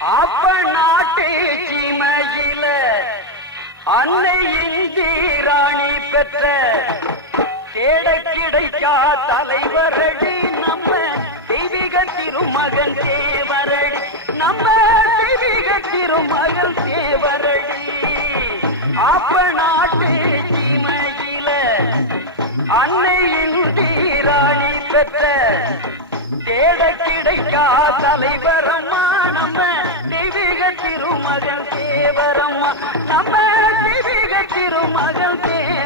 அப்ப நாட்டு சீமையில அன்னை இந்திராணி பெற்ற தேட கிடைக்கா தலைவரடி நம்ம தெய்வீக திருமகன் தேவரடி. நம்ம தெய்வீக திருமகன் தேவரடி. அப்ப நாட்டு சீமையில அன்னை இந்திராணி பெற்ற தேட கிடைக்கா தலைவரம்மா திருமகள் தேவரம்மா. நம்ம திருமகள் தேவ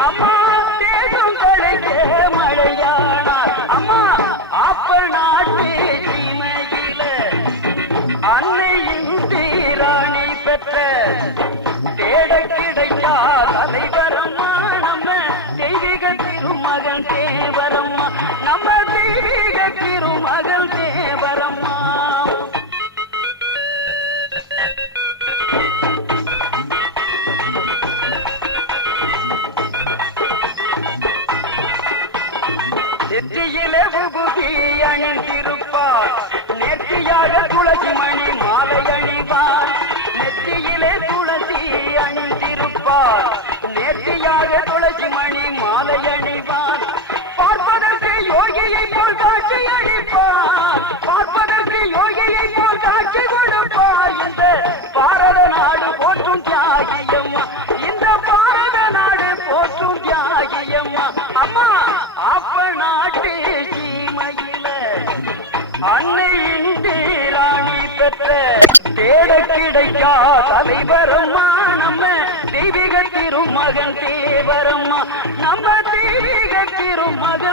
அப்பா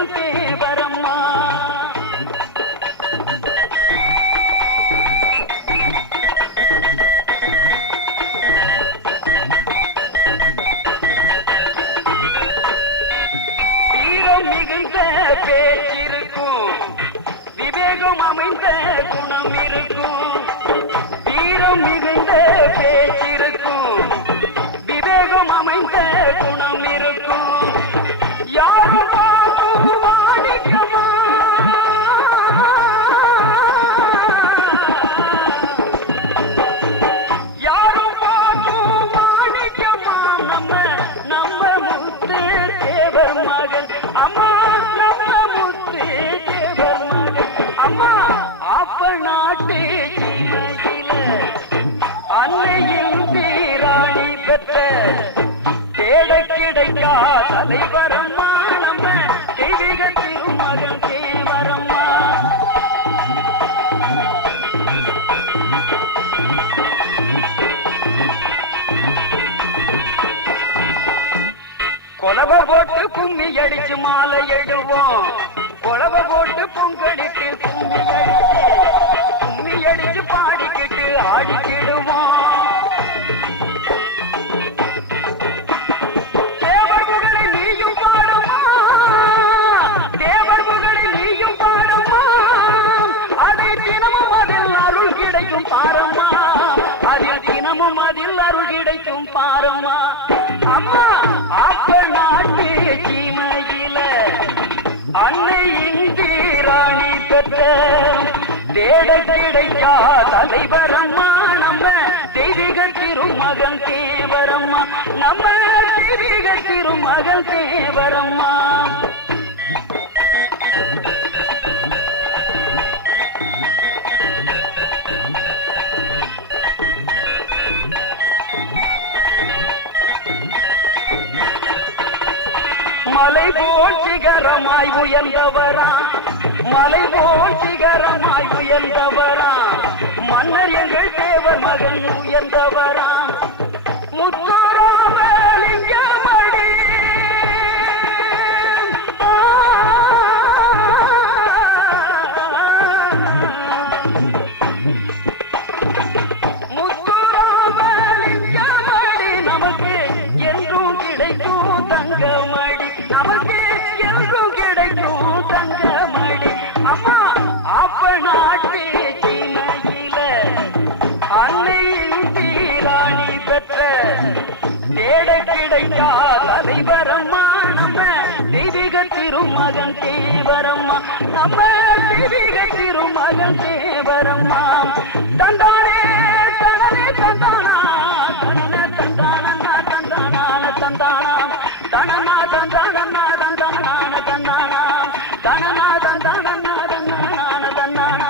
தேவரா பெற்ற தேட கிடைக்கா தலைவரம்மா நம்ம செய்திக திருமகன் தேவரம்மா. கொலவ போட்டு கும்மி அடிச்சு மாலை எழுவோம். கொலவ போட்டு அன்னை இந்திராணி பெற்ற தேட கிடைக்கா தலைவரம்மா நம்ம தெய்வீக திருமகன் தேவரம்மா. நம்ம தெய்வீக திருமகன் தேவரம்மா. மலை போல் சிகரமாய் உயர்ந்தவரா? மலை போல் சிகரமாய் உயர்ந்தவரா? மன்னர் எங்கள் தேவர் மகன் உயர்ந்தவரா? முத்துராம தேவரம்மா. நம்ம தெய்வீக திருமகன் தேவரம்மா. தந்தானே தனனே தந்தானா. தனனே தந்தானா தந்தானான தந்தானா. தனனா தந்தானா தந்தானான தந்தானா. தனனா தந்தானா தந்தானான தந்தானா.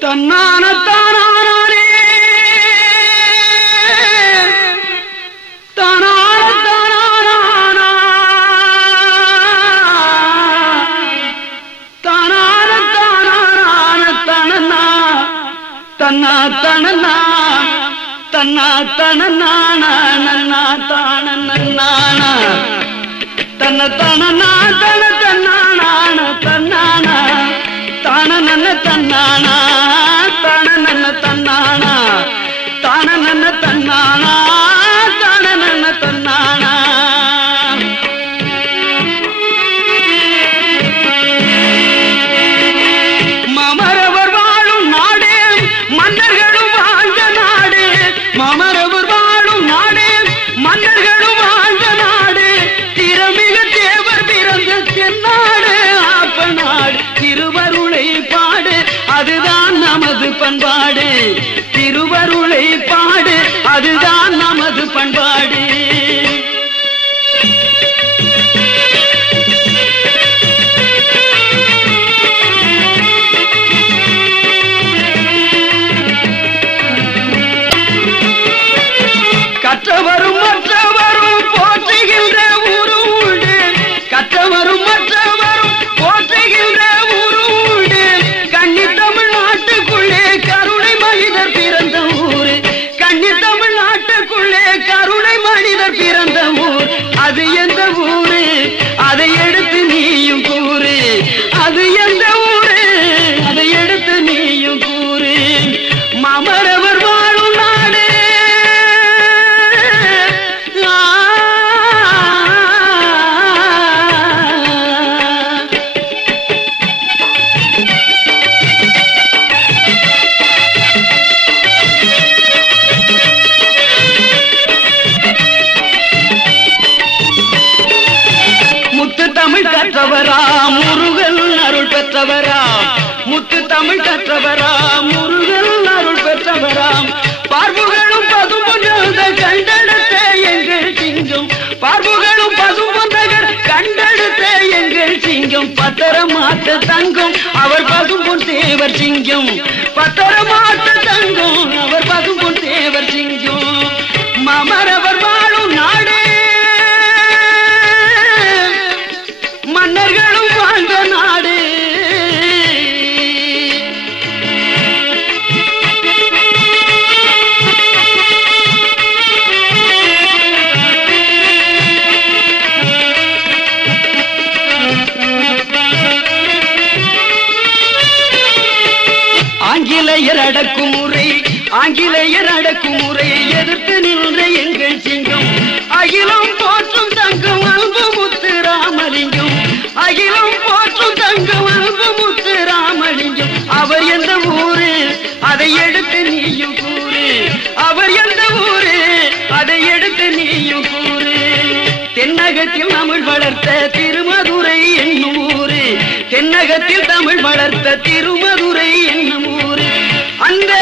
தன்னான நன்னா தன நானா நன்னா தான நன்னானா. தன்ன தான திருவருளை பாடு. அதுதான் நமது பண்பா. சிங்கம் பத்தர மாட்டு தங்கும். அவர் பசும்பொன் தேவர் சிங்கம். பத்த வளர்த்த திருமதுரை என்னும் ஊரு. தென்னகத்தில் தமிழ் வளர்த்த திருமதுரை என்னும் ஊரு. அந்த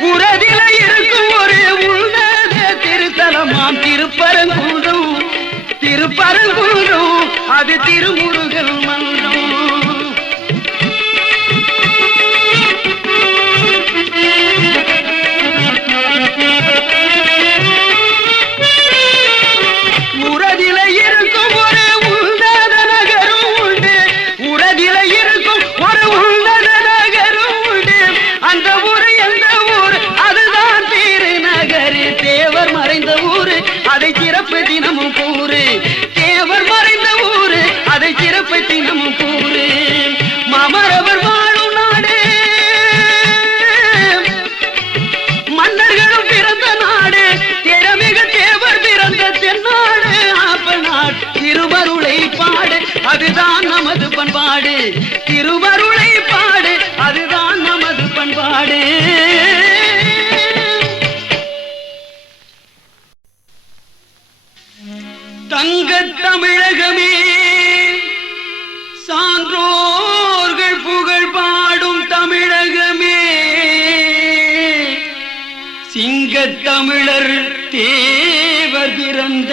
உரதில இருக்கும் ஒரு உள்நாத திருத்தலமாம் திருப்பரங்குன்றும். திருப்பரங்குன்றும் அது திருமுருகன் மன்றம். திருவருளை பாடு அதுதான் நமது பண்பாடு. தங்க தமிழகமே சான்றோர்கள் புகழ் பாடும் தமிழகமே. சிங்க தமிழர் தேவர் பிறந்த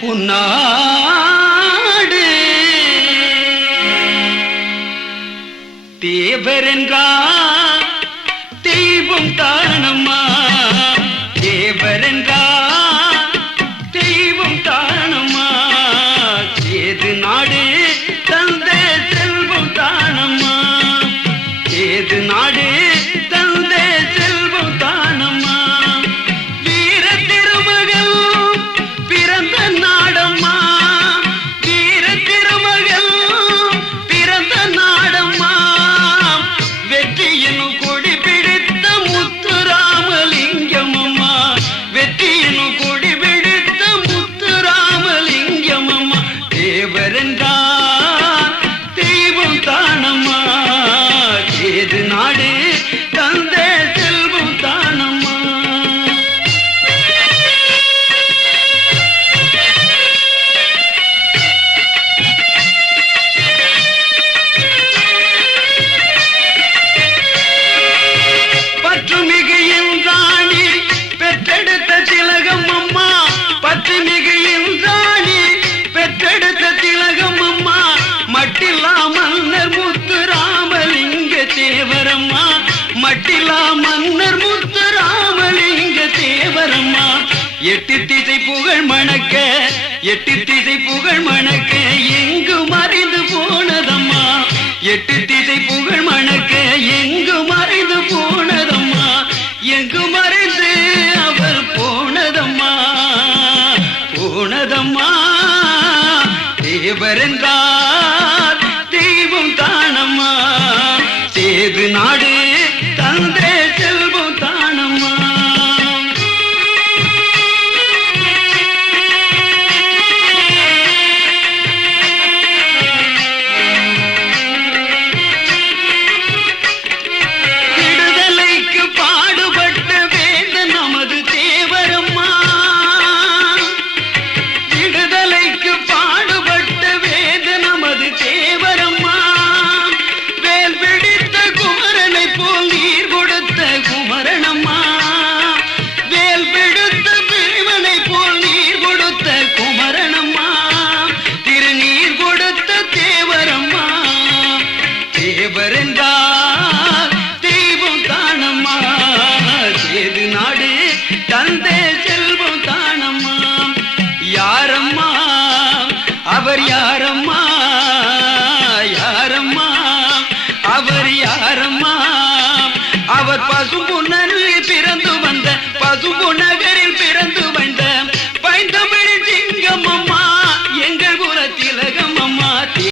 பொன்னா பேரென்றா மன்னர் முத்து ராமலிங்க தேவரம்மா மட்டிலா மன்னர் முத்து ராமலிங்க தேவரம்மா எட்டு திசை புகழ் மணக்க எட்டு திசை புகழ் மணக்க எங்கு மறைந்து போனதம்மா. எட்டு திசை புகழ் மணக்க எங்கு மறைந்து போனதம்மா. எங்கு மறைந்து அவர் போனதம்மா. போனதம்மா. தேவரந்தா पास